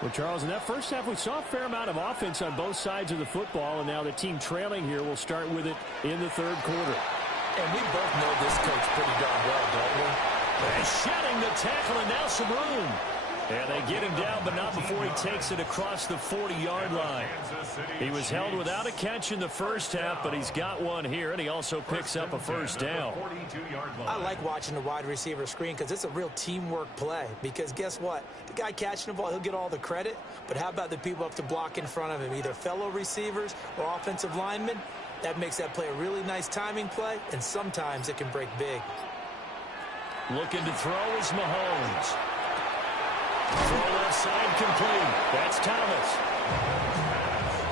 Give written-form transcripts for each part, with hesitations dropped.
Well, Charles, in that first half, we saw a fair amount of offense on both sides of the football, and now the team trailing here will start with it in the third quarter. And we both know this coach pretty darn well, don't we? And shedding the tackle, and now some room. And they get him down, but not before he takes it across the 40-yard line. He was held without a catch in the first half, but he's got one here, and he also picks up a first down. I like watching the wide receiver screen because it's a real teamwork play. Because guess what? The guy catching the ball, he'll get all the credit. But how about the people up to block in front of him, either fellow receivers or offensive linemen? That makes that play a really nice timing play, and sometimes it can break big. Looking to throw is Mahomes. Throw left side complete. That's Thomas.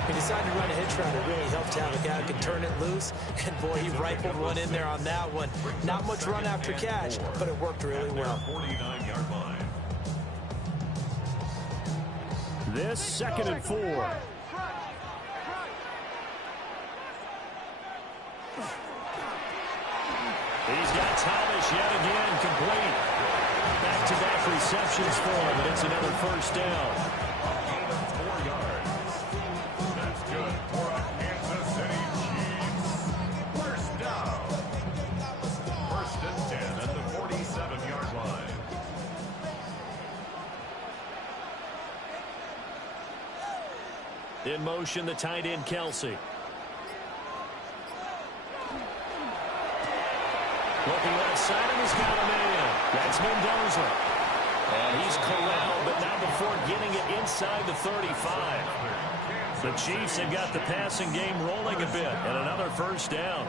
He decided to run a hitch route. It really helped to have a guy who can turn it loose. And, boy, he rifled one in there on that one. Not much run after catch, but it worked really well. This 2nd and 4. He's got Thomas yet again complete. Back-to-back receptions for him, and it's another first down. Gain of 4 yards. That's good for a Kansas City Chiefs. First down. 1st and 10 at the 47-yard line. In motion, the tight end, Kelsey. Looking left side, and he's got a man. That's Mendoza. And he's corralled, but not before getting it inside the 35. The Chiefs have got the passing game rolling a bit, and another first down.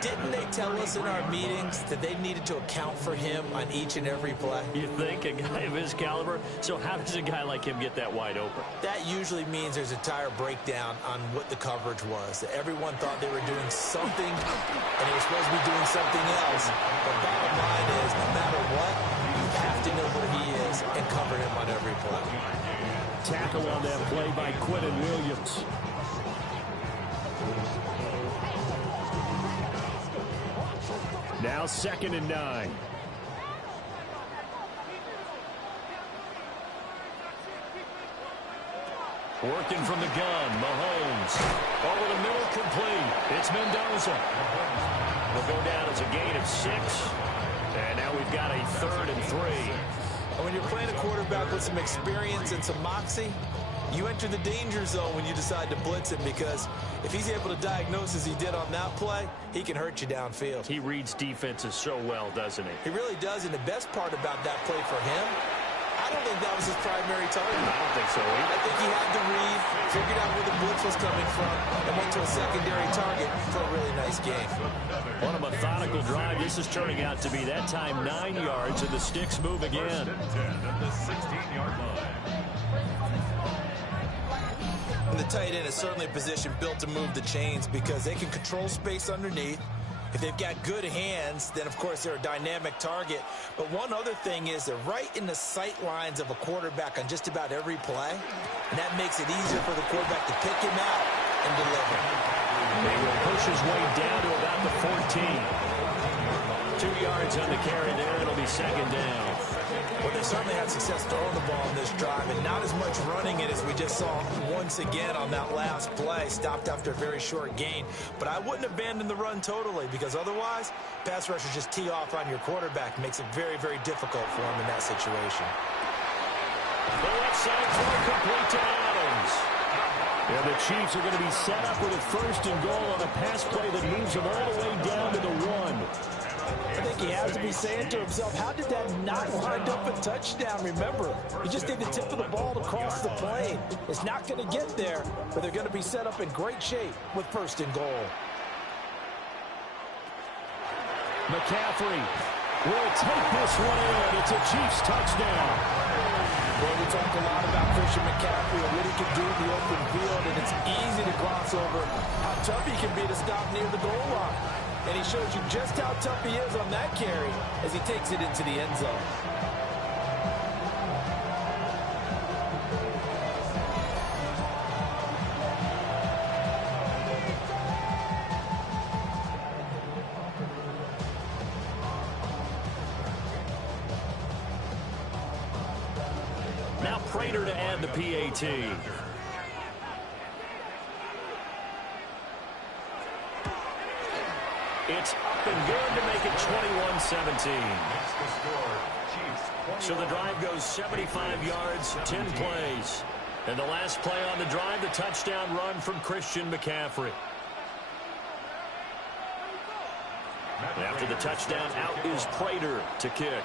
Didn't they tell us in our meetings that they needed to account for him on each and every play? You think, a guy of his caliber? So how does a guy like him get that wide open? That usually means there's a entire breakdown on what the coverage was. That everyone thought they were doing something, and they were supposed to be doing something else. The bottom line is, no matter what, you have to know where he is and cover him on every play. Tackle on that play by Quentin Williams. Now 2nd and 9. Working from the gun, Mahomes. Over the middle, complete. It's Mendoza. Will go down as a gain of 6. And now we've got a 3rd and 3. And when you're playing a quarterback with some experience and some moxie, you enter the danger zone when you decide to blitz him, because if he's able to diagnose as he did on that play, he can hurt you downfield. He reads defenses so well, doesn't he? He really does, and the best part about that play for him, I don't think that was his primary target. I don't think so either. I think he had to read, figured out where the blitz was coming from, and went to a secondary target for a really nice game. What a methodical drive. This is turning out to be, that time, 9 yards, and the sticks move again. And the tight end is certainly a position built to move the chains because they can control space underneath. If they've got good hands, then, of course, they're a dynamic target. But one other thing is they're right in the sight lines of a quarterback on just about every play. And that makes it easier for the quarterback to pick him out and deliver. He will push his way down to about the 14. 2 yards on the carry there. It'll be 2nd down. Well, they certainly had success throwing the ball in this drive, and not as much running it as we just saw once again on that last play. Stopped after a very short gain. But I wouldn't abandon the run totally, because otherwise, pass rushers just tee off on your quarterback. Makes it very, very difficult for him in that situation. The left side throw complete to Adams. And the Chiefs are going to be set up with a 1st and goal on a pass play that moves them all the way down to the 1. I think he has to be saying to himself, how did that not wind up a touchdown? Remember, you just need the tip of the ball to cross the plane. It's not going to get there, but they're going to be set up in great shape with 1st and goal. McCaffrey will take this one in. It's a Chiefs touchdown. Well, we talk a lot about Christian McCaffrey and what he can do in the open field, and it's easy to gloss over how tough he can be to stop near the goal line. And he shows you just how tough he is on that carry as he takes it into the end zone. Prater to add the PAT. It's up and good to make it 21-17. So the drive goes 75 yards, 10 plays. And the last play on the drive, the touchdown run from Christian McCaffrey. And after the touchdown, out is Prater to kick.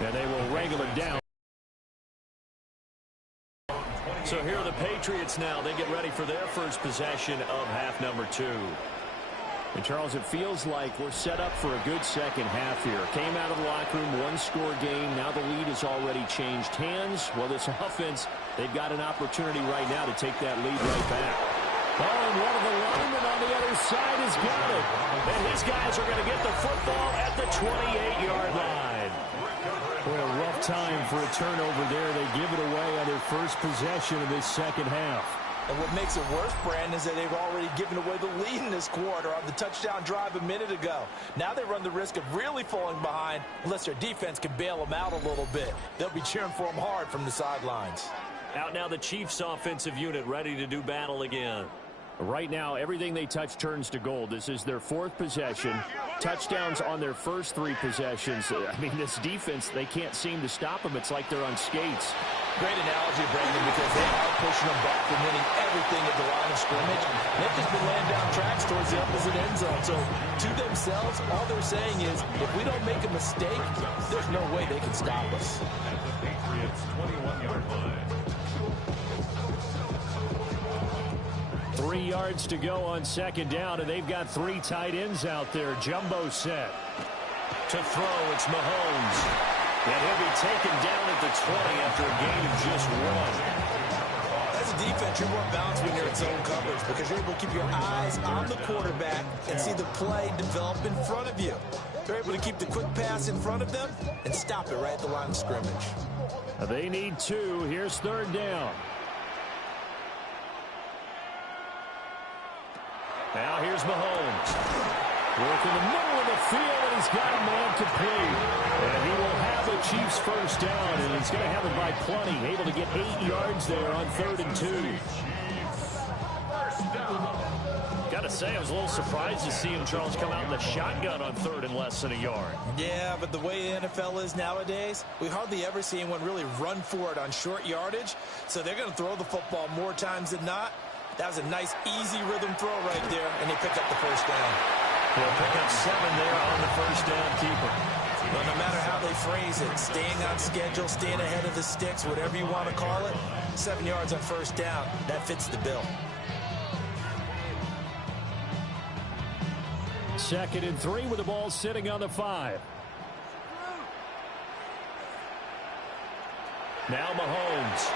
And they will wrangle it down. So here are the Patriots now. They get ready for their first possession of half number 2. And, Charles, it feels like we're set up for a good second half here. Came out of the locker room, one-score game. Now the lead has already changed hands. Well, this offense, they've got an opportunity right now to take that lead right back. Oh, and one of the linemen on the other side has got it. And his guys are going to get the football at the 28-yard line. Boy, a rough time for a turnover there. They give it away on their first possession of this second half. And what makes it worse, Brandon, is that they've already given away the lead in this quarter on the touchdown drive a minute ago. Now they run the risk of really falling behind unless their defense can bail them out a little bit. They'll be cheering for them hard from the sidelines. Out now the Chiefs offensive unit ready to do battle again. Right now, everything they touch turns to gold. This is their 4th possession. Touchdowns on their first 3 possessions. I mean, this defense, they can't seem to stop them. It's like they're on skates. Great analogy, Brandon, because they are pushing them back and winning everything at the line of scrimmage. They've just been laying down tracks towards the opposite end zone. So, to themselves, all they're saying is, if we don't make a mistake, there's no way they can stop us. At the Patriots' 21-yard line. 3 yards to go on second down, and they've got 3 tight ends out there. Jumbo set. To throw, it's Mahomes. And he'll be taken down at the 20 after a gain of just 1. As a defense, you're more balanced when you're in zone coverage because you're able to keep your eyes on the quarterback and see the play develop in front of you. They're able to keep the quick pass in front of them and stop it right at the line of scrimmage. They need 2. Here's 3rd down. Now here's Mahomes. Work in the middle of the field, and he's got a man complete. And he will have the Chiefs first down, and he's going to have it by plenty. Able to get 8 yards there on 3rd and 2. Got to say, I was a little surprised to see him, Charles, come out in the shotgun on 3rd and less than a yard. Yeah, but the way the NFL is nowadays, we hardly ever see anyone really run for it on short yardage. So they're going to throw the football more times than not. That was a nice, easy rhythm throw right there, and they pick up the first down. They'll pick up 7 there on the first down keeper. Well, no matter how they phrase it, staying on schedule, staying ahead of the sticks, whatever you want to call it, 7 yards on first down, that fits the bill. 2nd and 3 with the ball sitting on the 5. Now Mahomes.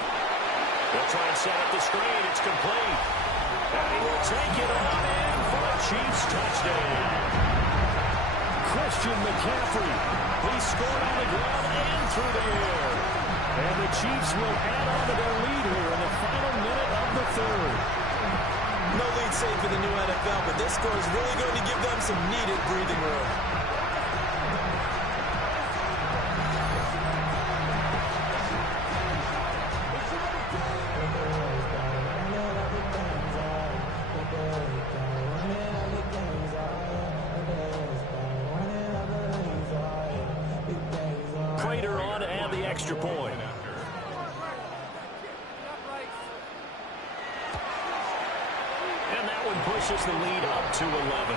They'll try and set up the screen. It's complete. And he will take it on in for a Chiefs touchdown. Christian McCaffrey. He scored on the ground and through the air. And the Chiefs will add on to their lead here in the final minute of the 3rd. No lead safe in the new NFL, but this score is really going to give them some needed breathing room. Prater on to add the extra point. And that one pushes the lead up to 11.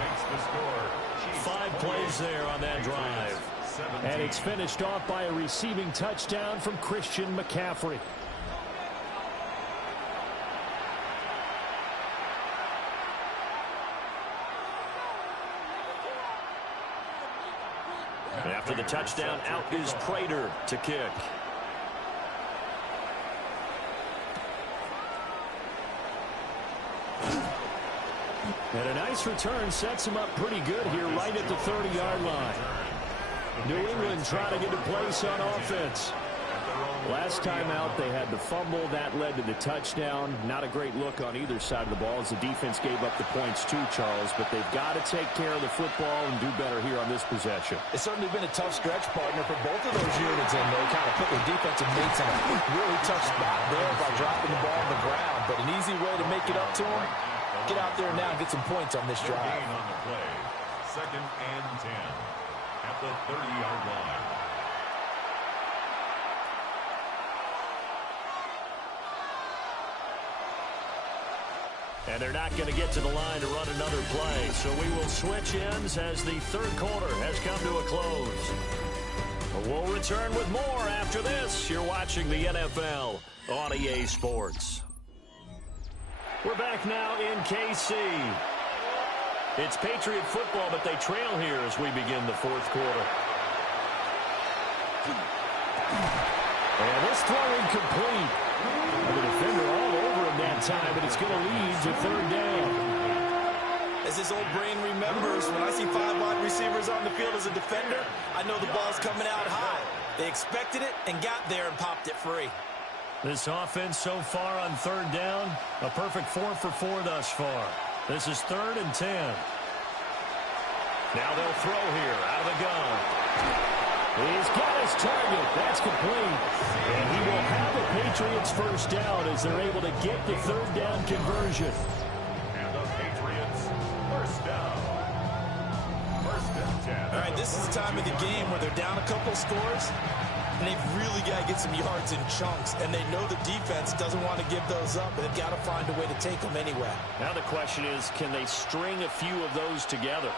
Makes the score. 5 plays there on that drive. And it's finished off by a receiving touchdown from Christian McCaffrey. After the touchdown, out is Prater to kick. And a nice return sets him up pretty good here right at the 30-yard line. New England trying to get a place on offense. Last time out, they had the fumble. That led to the touchdown. Not a great look on either side of the ball as the defense gave up the points too, Charles. But they've got to take care of the football and do better here on this possession. It's certainly been a tough stretch, partner, for both of those units, and they kind of put their defensive mates in a really tough spot there by dropping the ball on the ground. But an easy way to make it up to them, get out there now and get some points on this drive. On the play. 2nd and 10 at the 30-yard line. And they're not going to get to the line to run another play. So we will switch ends as the third quarter has come to a close. We'll return with more after this. You're watching the NFL on EA Sports. We're back now in KC. It's Patriot football, but they trail here as we begin the fourth quarter. And this throw incomplete. The defender all over him that time, but it's going to lead to third down. As this old brain remembers, when I see 5 wide receivers on the field as a defender, I know the ball's coming out high. They expected it and got there and popped it free. This offense so far on third down, a perfect 4 for 4 thus far. This is 3rd and 10. Now they'll throw here out of the gun. He's got his target. That's complete. And he will have a Patriots first down as they're able to get the third down conversion. And the Patriots first down. 1st and 10. All right, this is the time of the game where they're down a couple scores, and they've really got to get some yards in chunks, and they know the defense doesn't want to give those up, but they've got to find a way to take them anyway. Now the question is, can they string a few of those together?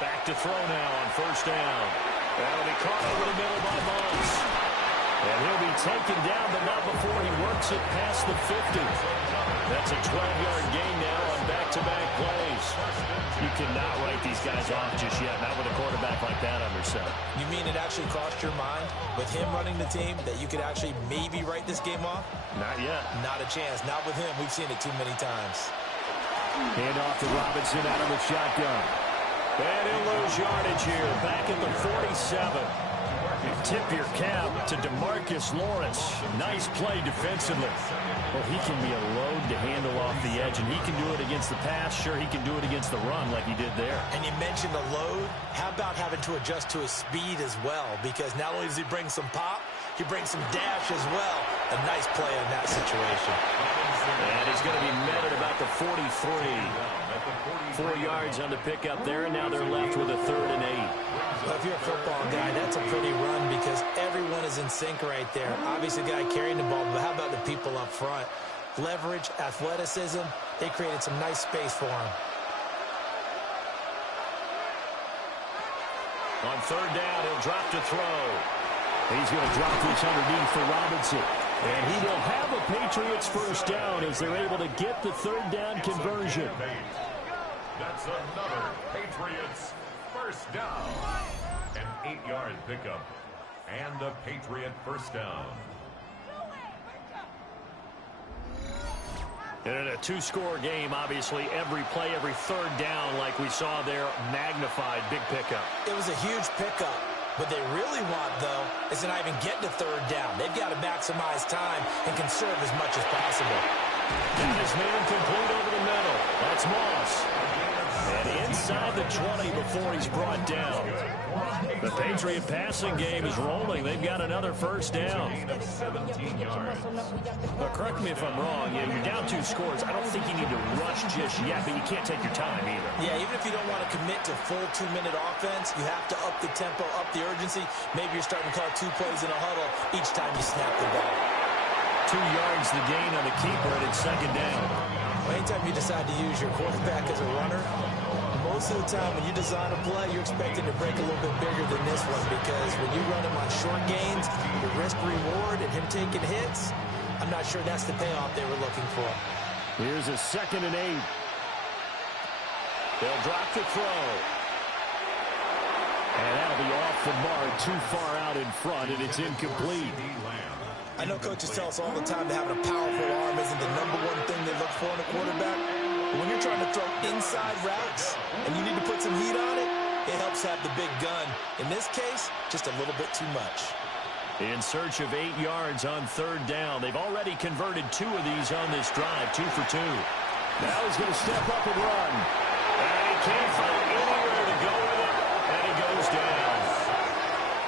Back to throw now on first down. That'll be caught over the middle by Moss. And he'll be taken down, but not before he works it past the 50. That's a 12-yard gain now on back-to-back plays. You cannot write these guys off just yet, not with a quarterback like that under center. You mean it actually crossed your mind with him running the team that you could actually maybe write this game off? Not yet. Not a chance. Not with him. We've seen it too many times. Hand off to Robinson out of the shotgun. And he'll lose yardage here. Back at the 47. Tip your cap to DeMarcus Lawrence. Nice play defensively. Well, he can be a load to handle off the edge, and he can do it against the pass. Sure, he can do it against the run like he did there. And you mentioned the load. How about having to adjust to his speed as well? Because not only does he bring some pop, he brings some dash as well. A nice play in that situation. And he's going to be met at about the 43. 4 yards on the pickup there, and now they're left with a 3rd and 8. Well, if you're a football guy, that's a pretty run because everyone is in sync right there. Obviously, the guy carrying the ball, but how about the people up front? Leverage, athleticism, they created some nice space for him. On 3rd down, he'll drop to throw. He's going to drop this underneath for Robinson. And he will have a Patriots first down as they're able to get the third down conversion. That's another Patriots first down. An 8-yard pickup. And a Patriot first down. And in a 2-score game, obviously, every play, every third down, like we saw there, magnified, big pickup. It was a huge pickup. What they really want, though, is to not even get to third down. They've got to maximize time and conserve as much as possible. That is man complete over the middle. That's Moss. And inside the 20 before he's brought down. The Patriot passing game is rolling. They've got another first down. But correct me if I'm wrong. Yeah, you're down 2 scores. I don't think you need to rush just yet, but you can't take your time either. Yeah, even if you don't want to commit to full 2-minute offense, you have to up the tempo, up the urgency. Maybe you're starting to call 2 plays in a huddle each time you snap the ball. 2 yards the gain on the keeper, and it's 2nd down. Well, anytime you decide to use your quarterback as a runner, most of the time when you design a play, you're expected to break a little bit bigger than this one because when you run him on short gains, the risk-reward and him taking hits, I'm not sure that's the payoff they were looking for. Here's a 2nd and 8. They'll drop the throw. And that'll be off the mark, too far out in front, and it's incomplete. I know coaches tell us all the time that having a powerful arm isn't the #1 thing they look for in a quarterback. But when you're trying to throw inside routes and you need to put some heat on it, it helps have the big gun. In this case, just a little bit too much. In search of 8 yards on third down. They've already converted 2 of these on this drive, 2 for 2. Now he's going to step up and run. And he can't find anywhere to go with it, and he goes down.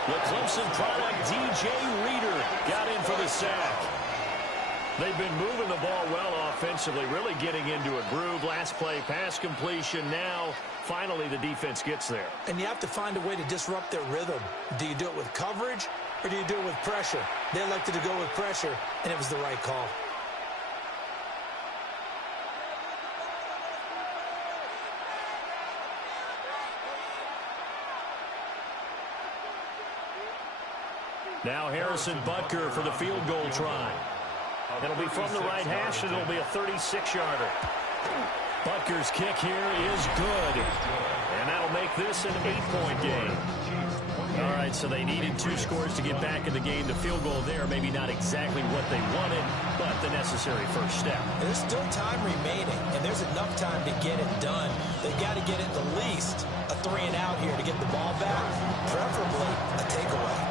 The Clemson product, DJ Reader, got in for the sack. They've been moving the ball well offensively, really getting into a groove. Last play, pass completion. Now, finally, the defense gets there. And you have to find a way to disrupt their rhythm. Do you do it with coverage, or do you do it with pressure? They elected to go with pressure, and it was the right call. Now Harrison Butker for the field goal try. It'll be from the right hash, and it'll be a 36-yarder. Butker's kick here is good. And that'll make this an 8-point game. All right, so they needed 2 scores to get back in the game. The field goal there, maybe not exactly what they wanted, but the necessary first step. There's still time remaining, and there's enough time to get it done. They've got to get at the least a 3-and-out here to get the ball back, preferably a takeaway.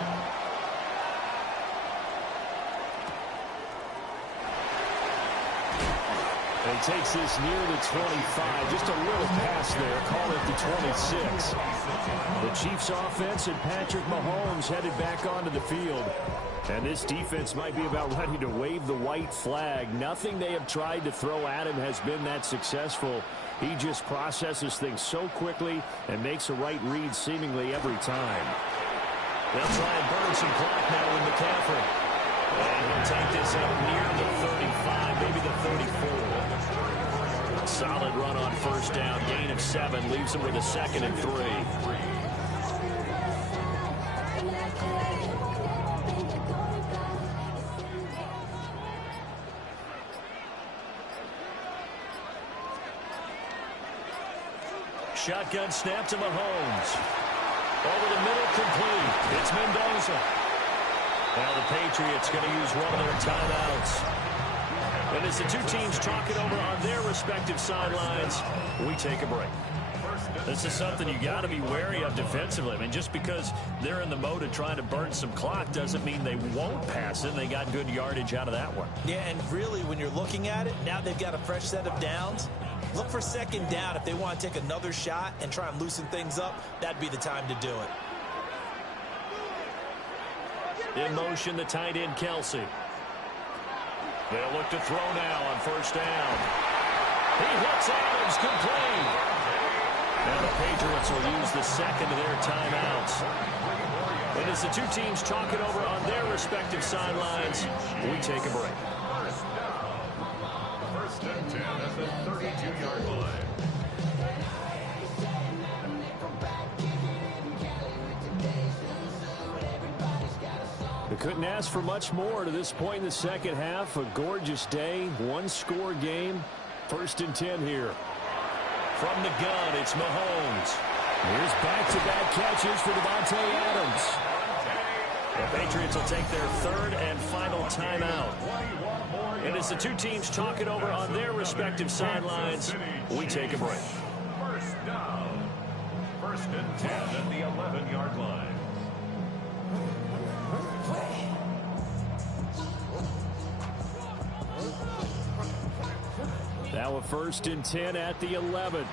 And he takes this near the 25. Just a little pass there. Call it the 26. The Chiefs offense and Patrick Mahomes headed back onto the field. And this defense might be about ready to wave the white flag. Nothing they have tried to throw at him has been that successful. He just processes things so quickly and makes a right read seemingly every time. They'll try and burn some clock now with McCaffrey. And he'll take this up near the 35, maybe the 34. Solid run on first down. Gain of 7. Leaves him with a 2nd and 3. Shotgun snap to Mahomes. Over the middle, complete. It's Mendoza. Now the Patriots going to use one of their timeouts. And as the 2 teams talk it over on their respective sidelines, we take a break. This is something you got to be wary of defensively. I mean, just because they're in the mode of trying to burn some clock doesn't mean they won't pass it. They got good yardage out of that one. Yeah, and really, when you're looking at it, now they've got a fresh set of downs. Look for 2nd down. If they want to take another shot and try and loosen things up, that'd be the time to do it. In motion, the tight end, Kelsey. They'll look to throw now on first down. He hits Adams, complete. Now the Patriots will use the 2nd of their timeouts. And as the 2 teams talk it over on their respective sidelines, we take a break. First and 10 at the 32-yard line. They couldn't ask for much more to this point in the second half. A gorgeous day, 1-score game. First and 10 here. From the gun, it's Mahomes. Here's back-to-back catches for Davante Adams. The Patriots will take their 3rd and final timeout. And as the 2 teams talk it over on their respective sidelines, we take a break. First down. First and 10 at the 11-yard line. Now a 1st and 10 at the 11.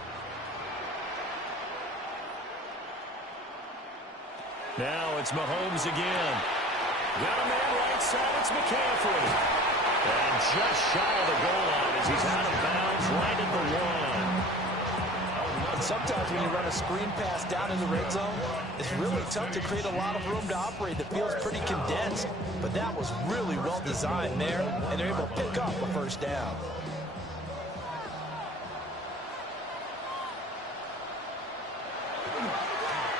Now it's Mahomes again. Got a man right side. It's McCaffrey. And just shy of the goal line as he's out of bounds right at the 1. And sometimes when you run a screen pass down in the red zone, it's really tough to create a lot of room to operate that feels pretty condensed. But that was really well designed there, and they're able to pick up a first down.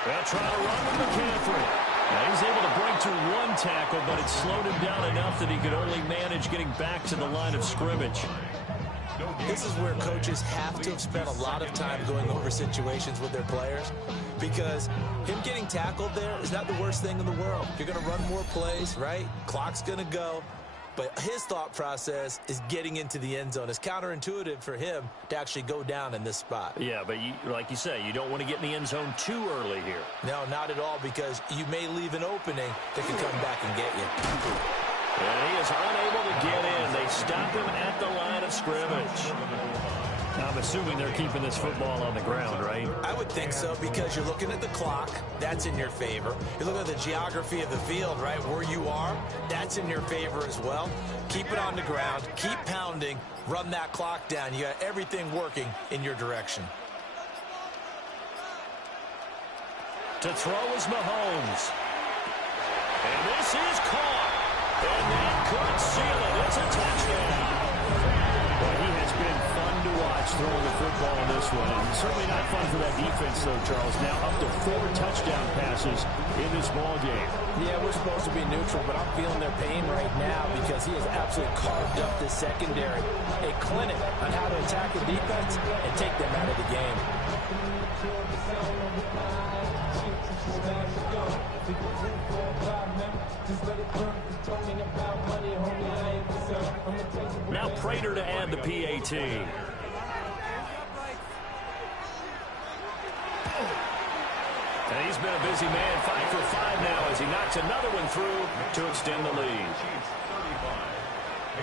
They'll try to run with McCaffrey. Now he's able to break through 1 tackle, but it slowed him down enough that he could only manage getting back to the line of scrimmage. This is where coaches have to have spent a lot of time going over situations with their players, because him getting tackled there is not the worst thing in the world. You're going to run more plays, right? Clock's going to go. but his thought process is getting into the end zone. It's counterintuitive for him to actually go down in this spot. Yeah, but like you say, you don't want to get in the end zone too early here. No, not at all, because you may leave an opening that can come back and get you. And he is unable to get in. They stop him at the line of scrimmage. I'm assuming they're keeping this football on the ground, right? I would think so, because you're looking at the clock. That's in your favor. You're looking at the geography of the field, right? Where you are, that's in your favor as well. Keep it on the ground. Keep pounding. Run that clock down. You got everything working in your direction. To throw is Mahomes. And this is caught. And that could seal it. It's a touchdown. Well, he has been fun to watch throwing the football in this one. And certainly not fun for that defense, though, Charles. Now up to 4 touchdown passes in this ball game. Yeah, we're supposed to be neutral, but I'm feeling their pain right now because he has absolutely carved up the secondary. A clinic on how to attack the defense and take them out of the game. Now Prater to add the PAT. And he's been a busy man, 5 for 5 now as he knocks another one through to extend the lead.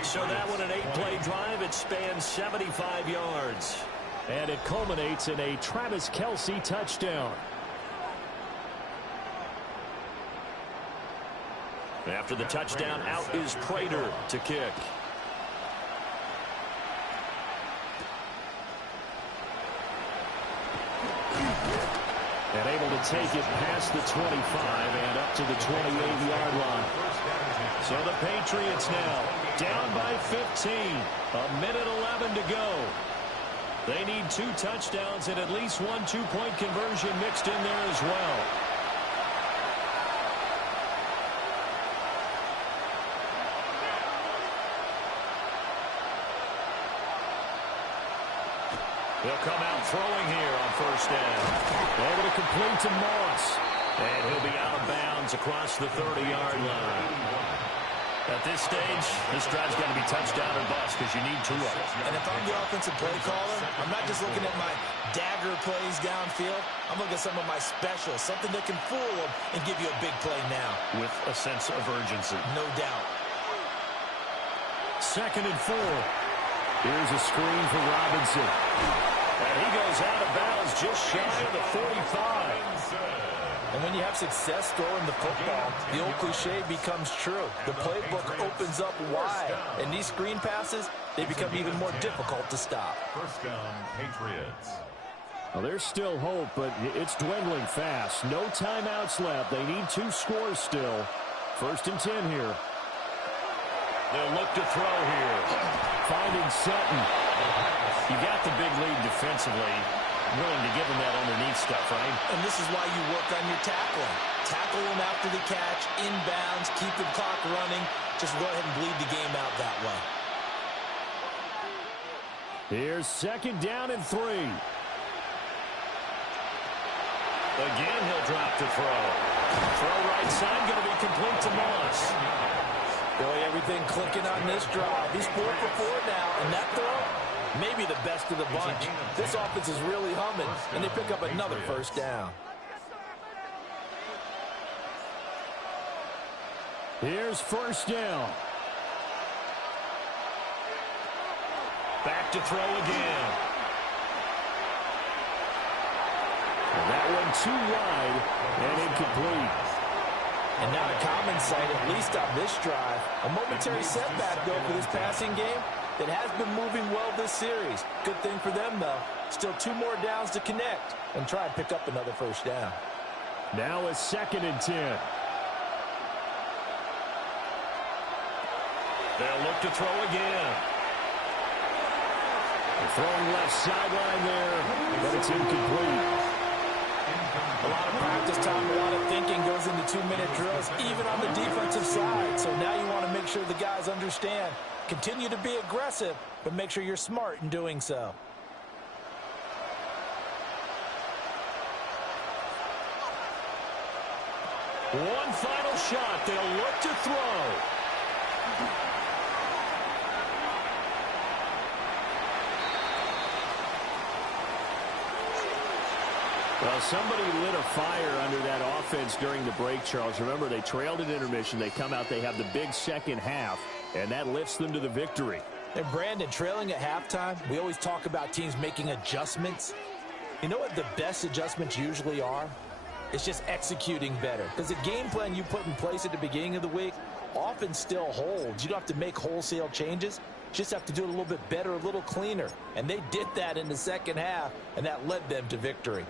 So that one, an 8-play drive. It spans 75 yards. And it culminates in a Travis Kelce touchdown. After the touchdown, out is Prater to kick. And able to take it past the 25 and up to the 28-yard line. So the Patriots now down by 15. A minute 11 to go. They need 2 touchdowns and at least 1 2-point conversion mixed in there as well. He'll come out throwing here on first down. Able to complete to Moss. And he'll be out of bounds across the 30-yard line. At this stage, this drive's got to be touchdown or bust because you need 2 of them. And if I'm the offensive play caller, I'm not just looking at my dagger plays downfield. I'm looking at some of my specials, something that can fool them and give you a big play now. With a sense of urgency. No doubt. 2nd and 4. Here's a screen for Robinson. And he goes out of bounds just shy of the 45. And when you have success throwing the football, the old cliche becomes true. The playbook opens up wide, and these screen passes, they become even more difficult to stop. First down, Patriots. Well, there's still hope, but it's dwindling fast. No timeouts left. They need 2 scores still. 1st and 10 here. They'll look to throw here. Finding Sutton. You got the big lead defensively. Willing to give him that underneath stuff, right? And this is why you work on your tackling. Tackle him after the catch, inbounds, keep the clock running. Just go ahead and bleed the game out that way. Here's 2nd down and 3. Again, he'll drop to throw. Throw right side, going to be complete to Moss. Boy, everything clicking on this drive. He's 4 for 4 now, and that throw, maybe the best of the bunch. This offense is really humming, and they pick up another 1st down. Here's 1st down. Back to throw again. And that one too wide and incomplete. And not a common sight, at least on this drive. A momentary setback, though, for this passing game that has been moving well this series. Good thing for them, though. Still 2 more downs to connect and try and pick up another 1st down. Now a 2nd and 10. They'll look to throw again. Throwing left sideline there, but it's incomplete. A lot of practice time, a lot of thinking goes into 2-minute drills, even on the defensive side. So now you want to make sure the guys understand. Continue to be aggressive, but make sure you're smart in doing so. One final shot. They'll look to throw. Well, somebody lit a fire under that offense during the break, Charles. Remember, they trailed at intermission. They come out, they have the big second half, and that lifts them to the victory. And Brandon, trailing at halftime, we always talk about teams making adjustments. You know what the best adjustments usually are? It's just executing better. Because the game plan you put in place at the beginning of the week often still holds. You don't have to make wholesale changes. You just have to do it a little bit better, a little cleaner. And they did that in the second half, and that led them to victory.